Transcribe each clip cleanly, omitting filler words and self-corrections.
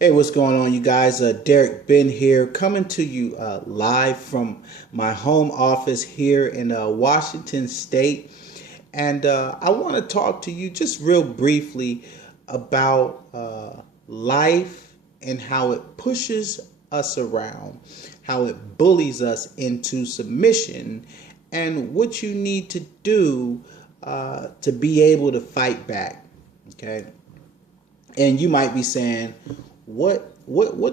Hey, what's going on, you guys? Derek Ben here, coming to you live from my home office here in Washington State. And I want to talk to you just real briefly about life and how it pushes us around, how it bullies us into submission, and what you need to do to be able to fight back. Okay. And you might be saying, what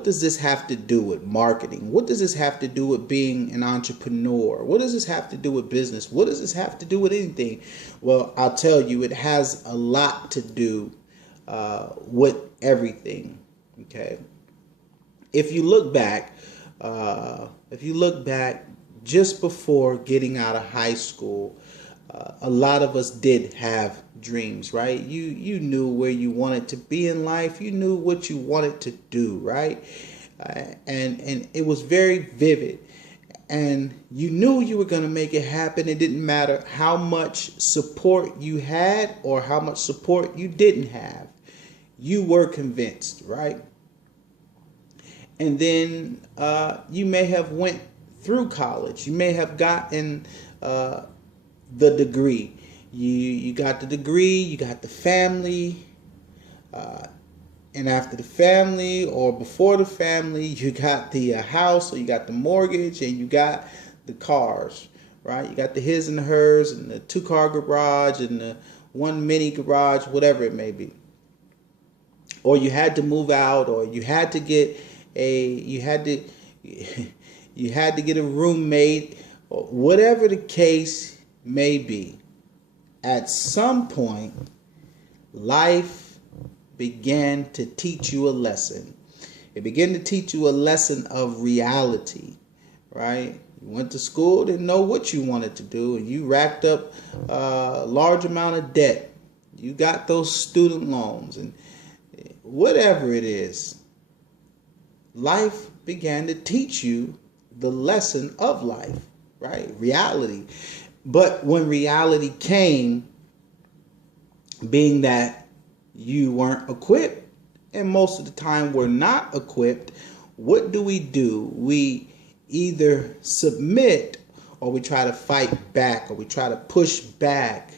does this have to do with marketing? What does this have to do with being an entrepreneur? What does this have to do with business? What does this have to do with anything? Well, I'll tell you, it has a lot to do with everything. Okay. If you look back, just before getting out of high school, a lot of us did have dreams, right? You knew where you wanted to be in life. You knew what you wanted to do, right? And it was very vivid. And you knew you were going to make it happen. It didn't matter how much support you had or how much support you didn't have. You were convinced, right? And then you may have went through college. You may have gotten the degree. You got the degree, you got the family, and after the family or before the family, you got the house, or you got the mortgage, and you got the cars, right? You got the his and the hers, and the 2-car garage, and the one mini garage, whatever it may be. Or you had to move out, or you had to get you had to get a roommate, or whatever the case may be. At some point, life began to teach you a lesson. It began to teach you a lesson of reality, right? You went to school, didn't know what you wanted to do, and you racked up a large amount of debt. You got those student loans, and whatever it is, life began to teach you the lesson of life, right? Reality. But when reality came, being that you weren't equipped, and most of the time we're not equipped, what do? We either submit, or we try to fight back, or we try to push back.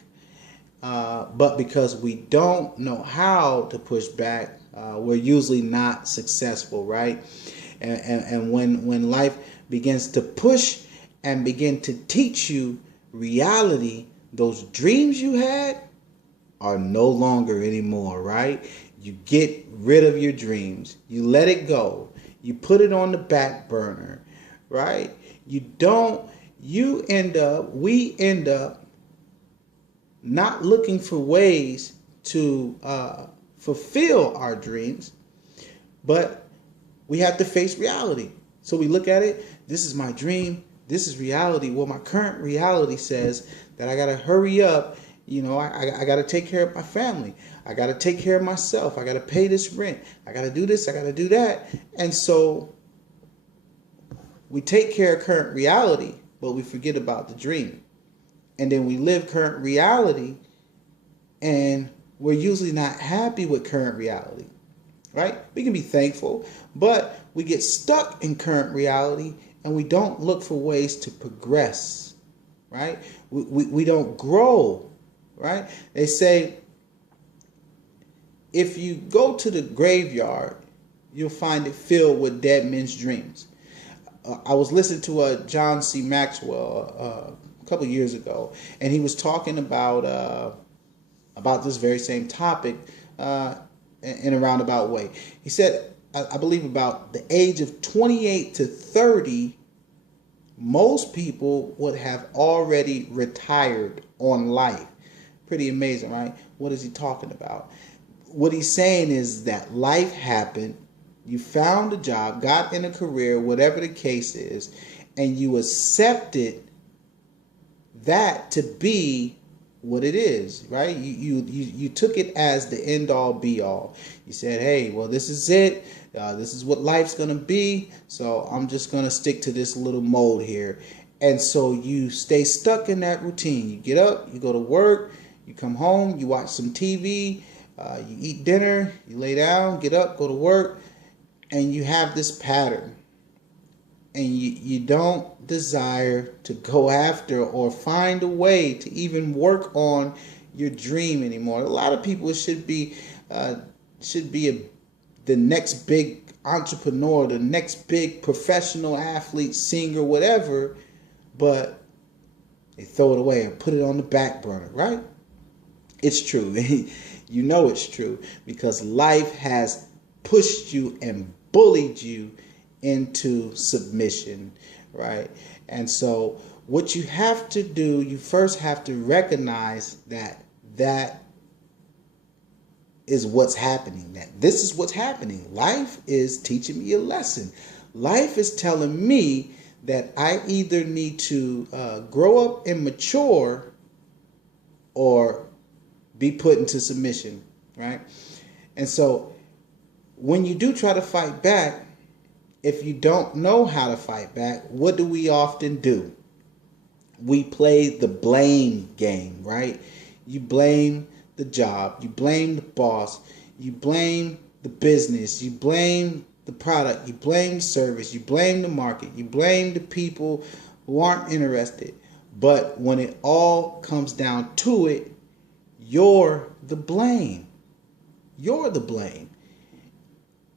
But because we don't know how to push back, we're usually not successful, right? And when life begins to push and begin to teach you reality, those dreams you had are no longer anymore, right? You get rid of your dreams. You let it go. You put it on the back burner, right? We end up not looking for ways to fulfill our dreams, but we have to face reality. So we look at it, this is my dream, this is reality. Well, my current reality says that I got to hurry up. I got to take care of my family. I got to take care of myself. I got to pay this rent. I got to do this. I got to do that. And so we take care of current reality, but we forget about the dream. And then we live current reality, and we're usually not happy with current reality, right? We can be thankful, but we get stuck in current reality, and we don't look for ways to progress, right? We don't grow, right? They say if you go to the graveyard, you'll find it filled with dead men's dreams. I was listening to John C. Maxwell a couple years ago, and he was talking about this very same topic in a roundabout way. He said, I believe about the age of 28 to 30, most people would have already retired on life. Pretty amazing, right? What is he talking about? What he's saying is that life happened, you found a job, got in a career, whatever the case is, and you accepted that to be what it is, right? You took it as the end all be all. You said, hey, well, this is it. This is what life's going to be. So I'm just going to stick to this little mold here. And so you stay stuck in that routine. You get up, you go to work, you come home, you watch some TV, you eat dinner, you lay down, get up, go to work. and you have this pattern, and you don't desire to go after or find a way to even work on your dream anymore. A lot of people should be the next big entrepreneur, the next big professional athlete, singer, whatever, but they throw it away and put it on the back burner, right? It's true. You know it's true because life has pushed you and bullied you into submission, right? And so what you have to do, you first have to recognize that is what's happening. That this is what's happening. Life is teaching me a lesson. Life is telling me that I either need to grow up and mature or be put into submission, right? And so when you do try to fight back, if you don't know how to fight back, what do we often do? We play the blame game, right? You blame the job, you blame the boss, you blame the business, you blame the product, you blame the service, you blame the market, you blame the people who aren't interested. But when it all comes down to it, you're the blame. You're the blame.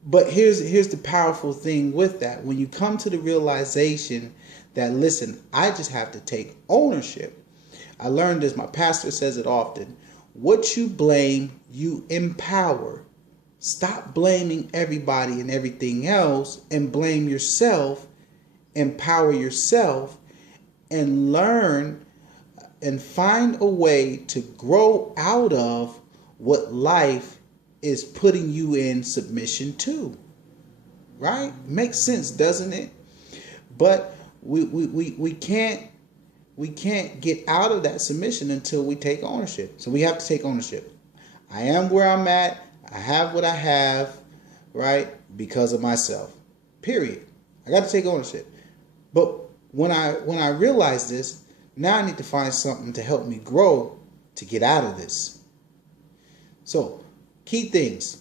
But here's the powerful thing with that. When you come to the realization that, listen, I just have to take ownership. I learned this, my pastor says it often. What you blame, you empower. Stop blaming everybody and everything else and blame yourself. Empower yourself and learn and find a way to grow out of what life is putting you in submission to. Right? Makes sense, doesn't it? But we can't get out of that submission until we take ownership. So we have to take ownership. I am where I'm at. I have what I have, right? Because of myself. Period. I got to take ownership. But when I realize this, now I need to find something to help me grow to get out of this. So, key things.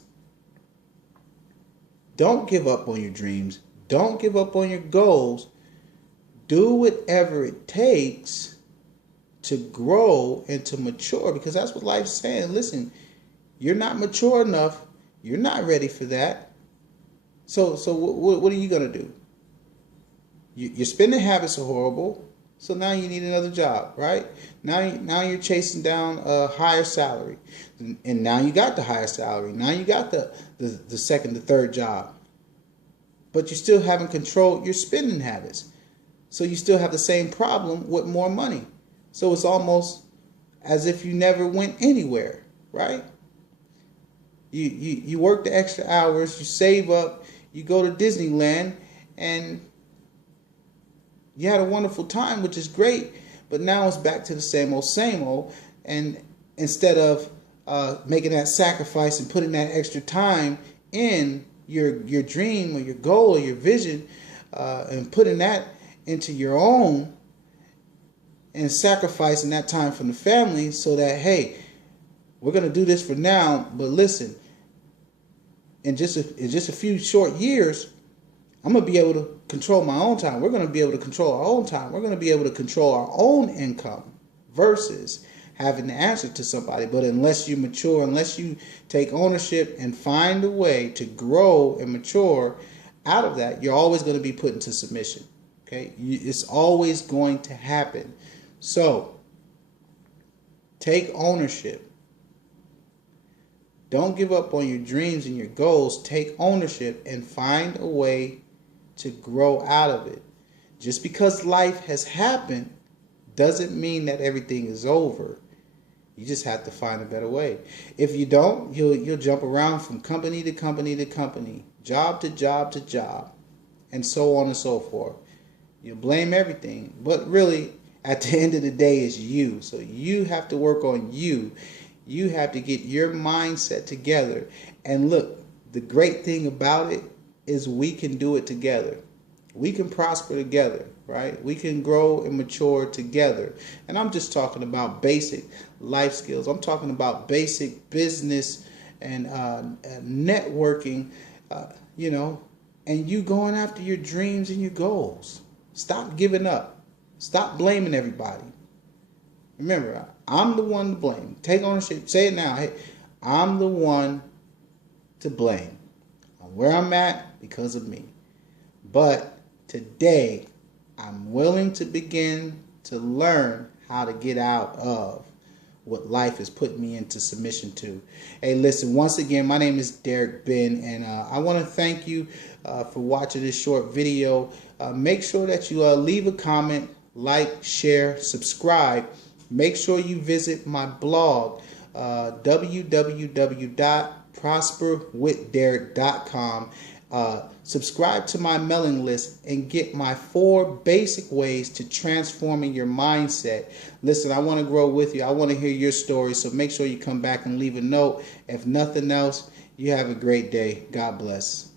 Don't give up on your dreams. Don't give up on your goals. Do whatever it takes to grow and to mature, because that's what life's saying. Listen, you're not mature enough. You're not ready for that. So what are you going to do? Your spending habits are horrible. So now you need another job, right? Now you're chasing down a higher salary. And now you got the higher salary. Now you got the second, the third job. But you still haven't controlled your spending habits. So you still have the same problem with more money. So it's almost as if you never went anywhere, right? You work the extra hours, you save up, you go to Disneyland, and you had a wonderful time, which is great, but now it's back to the same old, and instead of making that sacrifice and putting that extra time in your dream or your goal or your vision, and putting that into your own, and sacrificing that time from the family so that, hey, we're going to do this for now, but listen, in just a few short years, I'm going to be able to control my own time. We're going to be able to control our own time. We're going to be able to control our own income versus having to answer to somebody. But unless you mature, unless you take ownership and find a way to grow and mature out of that, you're always going to be put into submission. Okay? It's always going to happen. So, take ownership. Don't give up on your dreams and your goals. Take ownership and find a way to grow out of it. Just because life has happened doesn't mean that everything is over. You just have to find a better way. If you don't, you'll jump around from company to company to company, job to job to job, and so on and so forth. You'll blame everything, but really, at the end of the day, it's you. So you have to work on you. You have to get your mindset together. And look, the great thing about it is we can do it together. We can prosper together, right? We can grow and mature together. And I'm just talking about basic life skills. I'm talking about basic business and networking, and you going after your dreams and your goals. Stop giving up. Stop blaming everybody. Remember, I'm the one to blame. Take ownership. Say it now. Hey, I'm the one to blame. I'm where I'm at because of me. But today, I'm willing to begin to learn how to get out of what life has put me into submission to. Hey, listen, once again, my name is Derek Ben, and I want to thank you for watching this short video. Make sure that you leave a comment, like, share, subscribe. Make sure you visit my blog, www.prosperwithderek.com. Subscribe to my mailing list and get my 4 basic ways to transforming your mindset. Listen, I want to grow with you. I want to hear your story. So make sure you come back and leave a note. If nothing else, you have a great day. God bless.